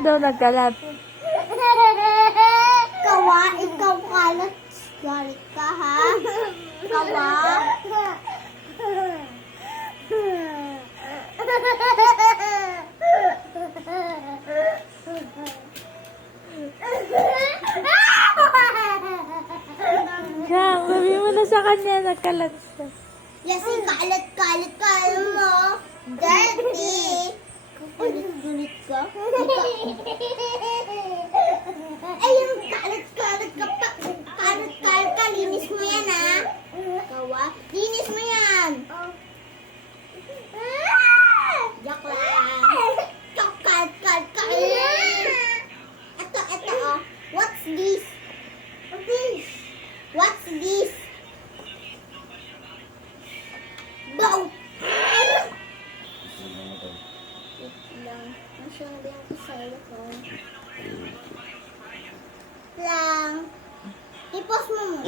daw nagkalat? Kawa, ikaw kalat. Galit ka, ha? Kawa. Yang, sabi mo na sa kanya, nagkalat siya. Lasing kalat-kalat ka, alam mo? Dirty. Kulit-kulit ka? Ay, yung kalat-kalat ka pa. Kalat-kalat ka, linis mo yan, ha? Kawa, linis mo yan. Joke lang. Kalat-kalat ka. Ito, oh. What's this? What's this? Boat! Wait lang. Masyang din ako sa cellphone. Lang. I-post mo mo.